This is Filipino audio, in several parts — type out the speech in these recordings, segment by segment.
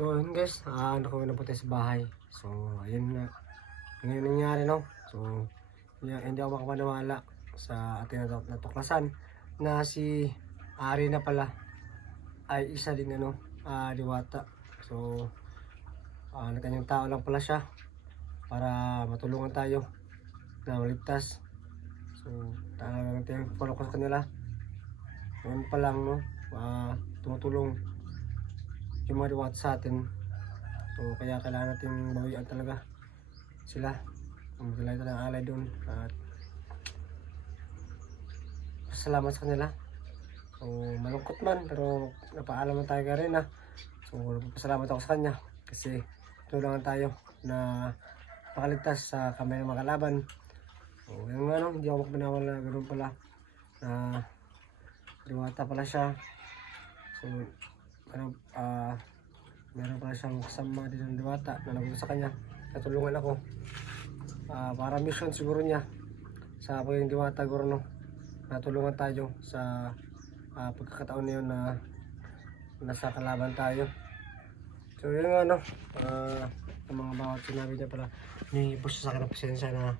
So yun guys, ano kami napunta sa bahay. So ayun nga, ngayon nangyari no. So hindi ako makapaniwala sa ating natuklasan na si Ari na pala ay isa din diwata. So nagkanyang tao lang pala siya para matulungan tayo na maligtas. So talagang thankful ako sa kanila. Ngayon pa lang no, tumutulong yung mga diwata sa atin. So kaya kailangan natin bawian talaga sila. Magdala ito ng alay doon at salamat sa kanila. So malungkot man pero napaalam na tayo rin na. So pasalamat ako sa kanya kasi tulungan tayo na makaligtas sa kamay ng mga kalaban. So yung hindi ako magpanawala, ganoon pala na diwata pala siya. So meron pala siyang kasama din ng diwata na nagulo sa kanya. Natulungan ako para mission siguro niya sa pagiging diwata siguro no. Natulungan tayo sa pagkakataon na yun na nasa kalaban tayo. So yun nga ang mga bawat sinabi niya pala, hinihipos siya sa akin ng pasensya na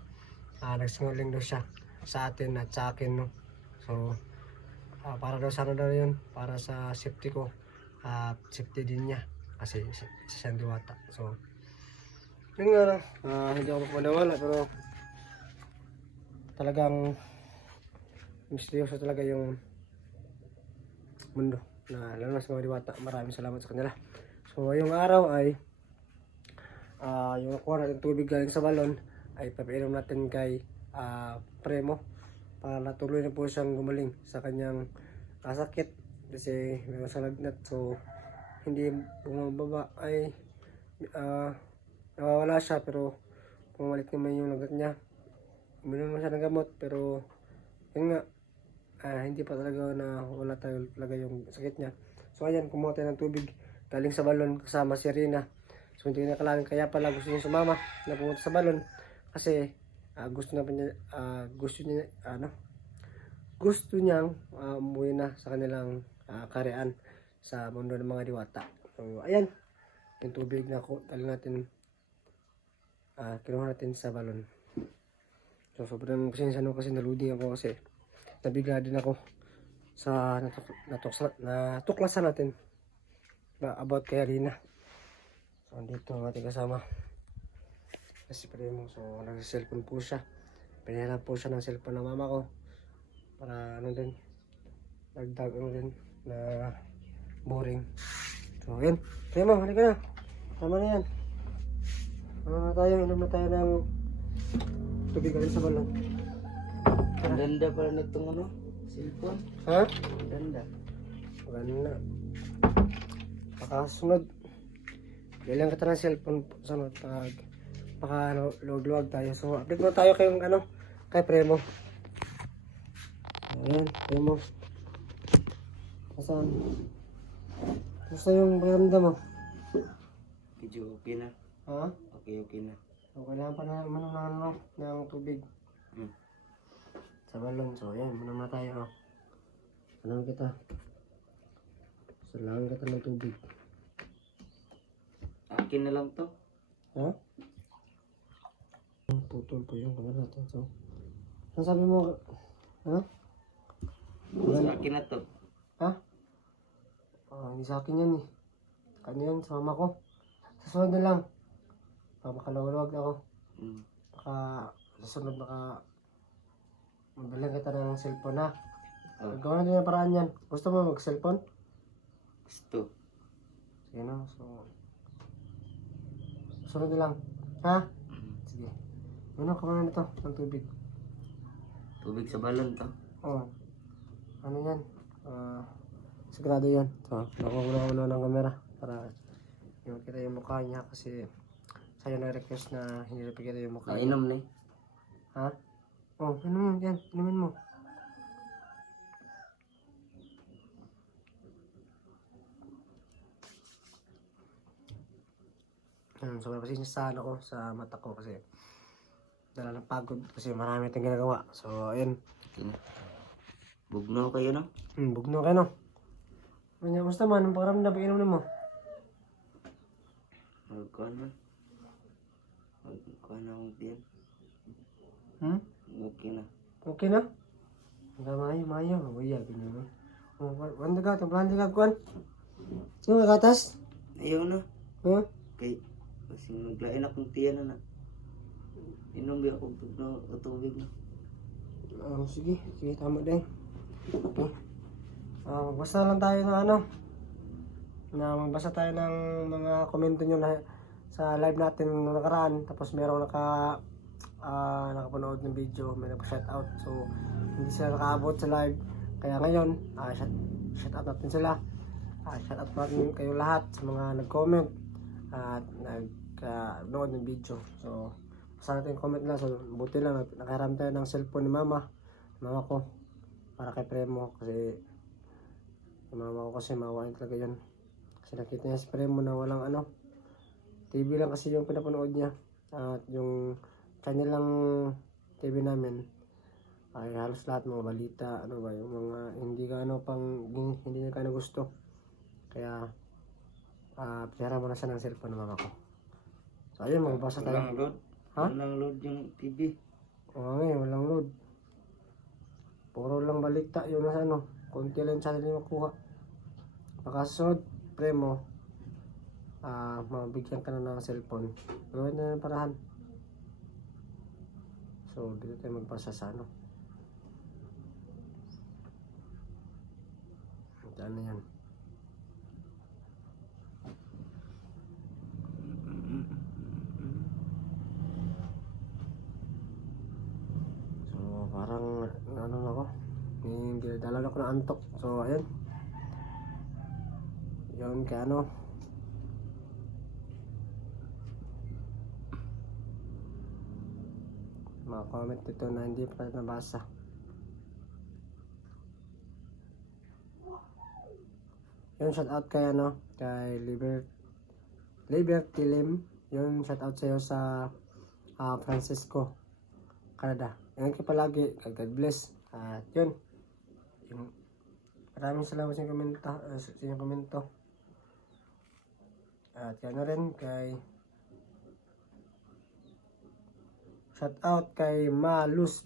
nagsinungaling daw siya sa atin at sa akin no. So para daw sana daw yun, para sa safety ko at safety din niya kasi siyang diwata. So yun nga hindi ako makapaniwala pero talagang misteryoso talaga yung mundo na lalo na sa mga diwata. Maraming salamat sa kanila. So yung araw ay yung nakuha natin tubig galing sa balon ay papainom natin kay Premo para natuloy na po siyang gumaling sa kanyang sakit kasi meron sa lagnat. So hindi bumababa ay nawawala siya pero pumalik naman yung lagnat niya. Uminom siya ng gamot pero yun nga hindi pa talaga na wala talaga yung sakit niya. So ayan, kumuha tayo ng tubig galing sa balon kasama si Rina. So hindi na kailangan, kaya pala gusto niya sumama na pumunta sa balon kasi gusto niyang umuwi na sa kanilang karean sa mundo ng mga diwata. So ayan, yung tubig na kinuha natin sa balon. So sobrang pasensya no kasi naludi ako kasi nabigla din ako sa natuklasan natin about kay Rina. So dito ang ating kasama kasi Premo. So nag-cellphone po siya, pinahiram po siya ng cellphone ng mama ko para dagdag na boring. So yun, Premo, halika na, tama na yan. Inom na tayo ng tubig galing sa balon. Ang ganda pala nitong cellphone. Ha? Ang ganda. Maganda. Pakasunod. Bilang kita ng cellphone sunod pag luwag tayo. So update mo tayo kay Premo. Ayan, Premo. Asan? Gusto yung pakiramdam mo? Medyo okay na. Ha? Okay na. So kailangan pa naman ng tubig. Sa balon. So ayan, muna tayo. Alam kita. Salangan kita ng tubig. Akin na lang to. Ha? Putol po yung kamera natin. So, ano sabi mo? Ha? Sa akin na to. Ha? Hindi sa akin yan eh. Kanya yan, sa mama ko. Sa sunod na lang. Makalawag na ako. Baka sa sunod mabilang kita ng cellphone ha. Gawin natin ang paraan yan. Gusto mo mag-cellphone? Gusto. Sige na. So, sunod na lang. Ha? Sige. Kamana na to ng tubig. Tubig sa balon to. Oo. Ano yan? Sigurado yan. So, nakuha ko ng camera para yung kita yung mukha niya kasi sa'yo na-request na hindi na kita yung mukha niya. Nainom na eh. Ha? Ano mo yan? Inumin mo. Sobrang pasensya sa mata ko kasi dala ng pagod kasi marami tayong ginagawa. So, ayun. Bugno kayo no? Bugno kayo no? Basta man, ang pakiramdam, inumin mo. magkuhan man. Magkuhan akong diyan. Okay na. Okay na? Hanggang mayo. Mabuya, ganyan mo. Wanda ka, templahan ka, kuhan. Sino ka gatas? Ayaw na. Huh? Kay, kasi naglain akong tiyan na na. Inom ba akong tubig na. Sige, tama din. Okay. Magbasa lang tayo ng ano. Magbasa tayo ng mga komento nyo na sa live natin nung nakaraan. Tapos merong nakapanood ng video, may nagpa-shoutout. So, hindi sila nakaabot sa live. Kaya ngayon, shoutout natin sila. Shoutout natin kayo lahat sa mga nag-comment at nag-nood ng video. So, basta natin yung comment lang. So, buti lang, nakaram tayo ng cellphone ni mama ko. Para kay Premo. Kasi, yung mama ko kasi mawain talaga yun. Kasi nakita niya si Premo na walang TV lang kasi yung pinapanood niya. At yung channel lang TV namin ay halos lahat mga balita, yung mga hindi niya gusto. Kaya pera mo na siya ng cellphone ng mama ko. So ayun, magbasa tayo. Walang load. Ha? Walang load yung TV. Oo nga, walang load. Puro lang balita yung nasa konti lang channel yung makuha. Pagkasunod, Premo, mabigyan ka na ng cellphone. Gawin na ng parahan. So, dito tayo magbasa sa Ano yan? So, parang na ako. Dinadalan ako ng antok. So, ayun. Yun, kaya mga comment dito na hindi pa nabasa. Yun, shout out kay kay Liberty Lim. Yun, shout out sa'yo sa Francisco, Canada. Yan ka palagi. God bless. At yun. Maraming salamat sa inyong komento. At yan rin kay shout out kay Malus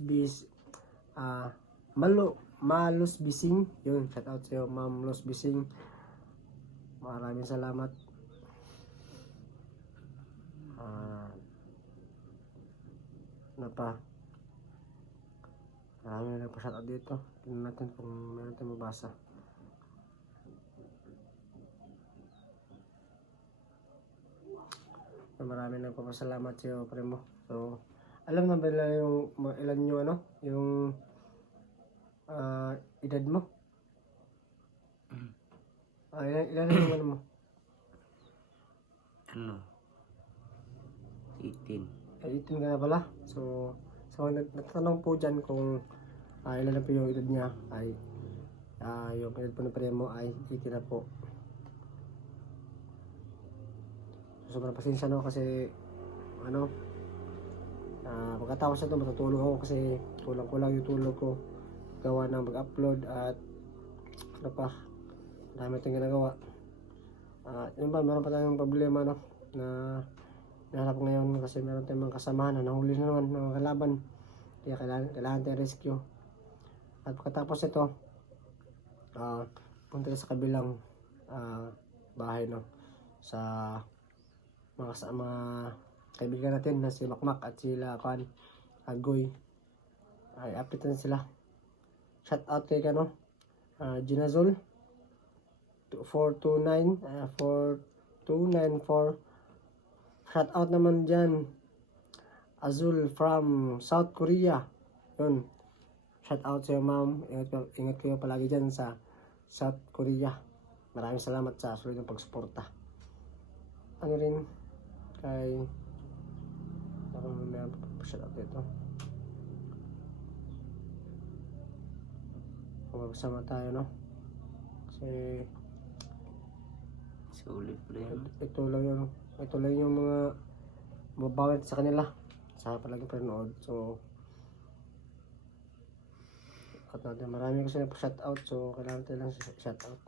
Bising. Yun, shout out sa'yo, Ma'am Luz Bising. Maraming salamat. Ano pa? Marami na nagpa-shout out dito. Tingnan natin kung meron tayong mabasa. Marami na nagpapasalamat sa'yo, Premo. So, alam na ba nila yung ilan yung edad mo? Ilan yung mo? 18. 18 ka na pala. So nagtatanong po dyan kung ilan na po yung edad niya. Yung edad po ng Premo ay 18 na po. So, sobrang pasensya kasi pagkatapos ito matutulog ako kasi kulang yung tulog ko gawa ng mag-upload at dami itong ginagawa. Yun ba, meron pa tayong problema na nahanap ngayon kasi meron tayong mga kasamahan na nahuli na naman ng mga kalaban, kaya kailangan tayong rescue. At pagkatapos ito punta tayo sa kabilang bahay sa mga kaibigan natin na si Makmak at sila Agoy. Ay update na sila. Shout out kay Ginazol 4294. Shout out naman dyan Azul from South Korea. Yun, shout out sa'yo, ma'am. Ingat kayo palagi dyan sa South Korea. Maraming salamat sa sulit ng pagsuporta. Rin kay meron pa shout out dito. Magsama tayo kasi Sulit pa rin. ito lang yung mga mabawit sa kanila sa palagi panood. So at natin marami kasi nagpa-shout out, so kailangan tayo lang shout out.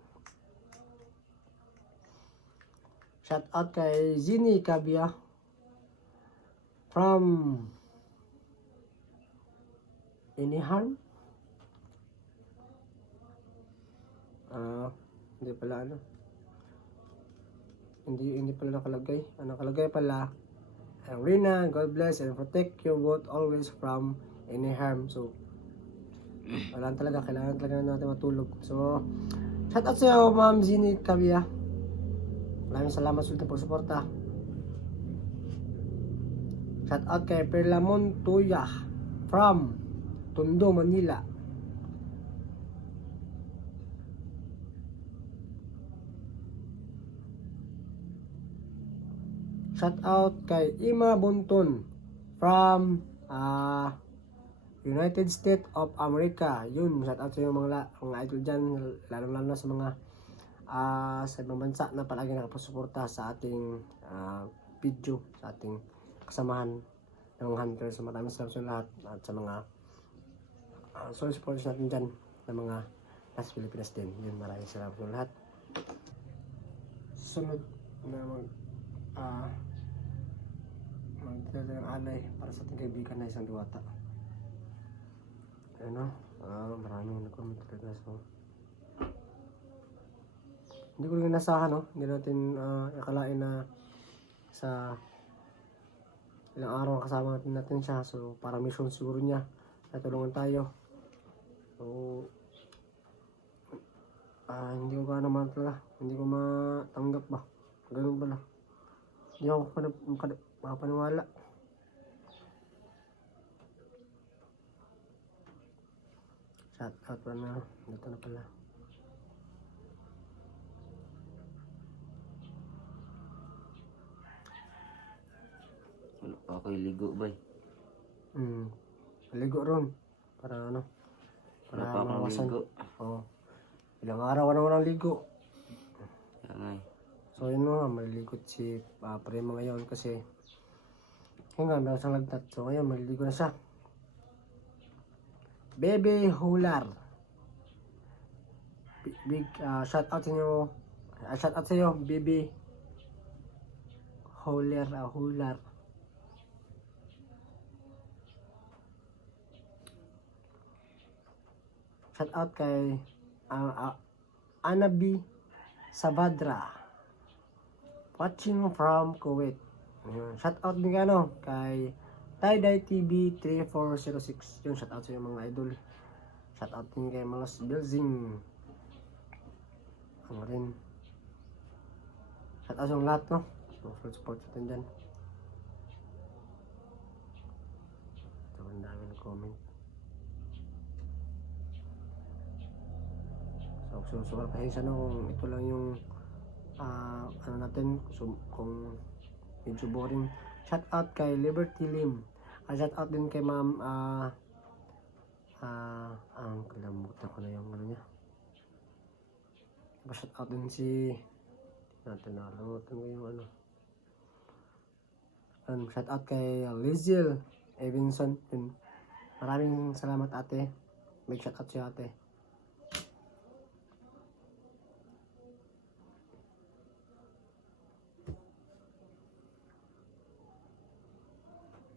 Shout out kay Zini Cabia from Inihan. Hindi pala ano. Hindi pala nakalagay. Ang nakalagay pala, Rina, God bless and protect you both always from any harm. So, wala talaga. Kailangan talaga natin matulog. So, shout out sa iyo, Ma'am Zini Cabia. Maraming salamat sa ulit pagsuporta. Shout out kay Perla Montoya from Tondo, Manila. Shout out kay Ima Bunton from United States of America. Yun, shout out sa iyo mga idol dyan, lalo na sa mga sa ibang bansa na palagi nakapasuporta sa ating video, sa ating kasamahan ng hunter. So maraming salamat sa lahat at sa mga solid supporters natin dyan na mga nasa Pilipinas din. Yun, maraming salamat sa lahat. Sunod na magdala ng alay para sa ating kaibigan na isang diwata. Ayun o, maraming nag-comment talaga. So, hindi ko rin nasahan, no? Hindi natin akalain na sa ilang araw kasama natin siya. So, para mission siguro niya na tulungan tayo. So, hindi ko gano'n naman talaga. Hindi ko matanggap ba. Ganun pala. Hindi ako makapaniwala. Shout out pa na. Dito na pala. Wala pa ako iligo ba? Ligo ron. Para ano? Wala Para pa akong mawasan. ligo. Oo. Ilang araw ka na walang ligo. Kaya nga eh. So yun nga, malilikot si Premo ngayon kasi yun nga, meron siyang lagtat. So ngayon, maliligo na siya. Bebe Hular. Big shout out sa inyo. Shout out sa iyo, Bebe Hular. Hular. Shout out kay Anabi Sabadra. Watching from Kuwait. Shout out din kay Tie-Dye TV 3406. Yun, shout out sa yung mga idol. Shout out din kay Malos Belzing. Ano rin. Shout out sa yung lahat, no? So, full support natin dyan. Ito, ang dami na comment. So, sobrang pasensya na kung ito lang yung ano natin, so, kung medyo boring. Shout out kay Liberty Lim. Shout out din kay Ma'am kalimutan ko na yung ano niya. Shout out din si natin, nakalimutan ko yung ano. Shout out kay Liziel Evanson. Maraming salamat ate. Big shout out si ate.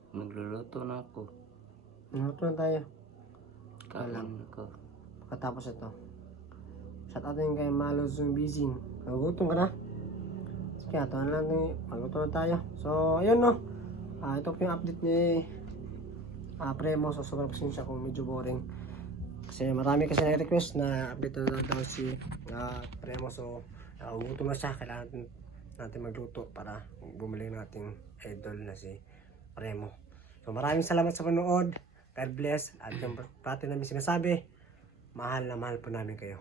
Nagluluto na ako. Naluto na tayo. Kain ako. Pagkatapos ito. Shout out din kay Malo Zumbizing. Nagutom ka na? Sige, ito na lang. Magutom na tayo. So, ayun no. Ito po yung update ni Premo. So, sobrang pasensya kung medyo boring. Kasi marami kasi na-request na update na daw si Premo. So, nagutom na siya. Kailangan natin magluto para bumili nating idol na si Premo. So maraming salamat sa panonood. God bless. At yung pati namin sinasabi, mahal na mahal po namin kayo.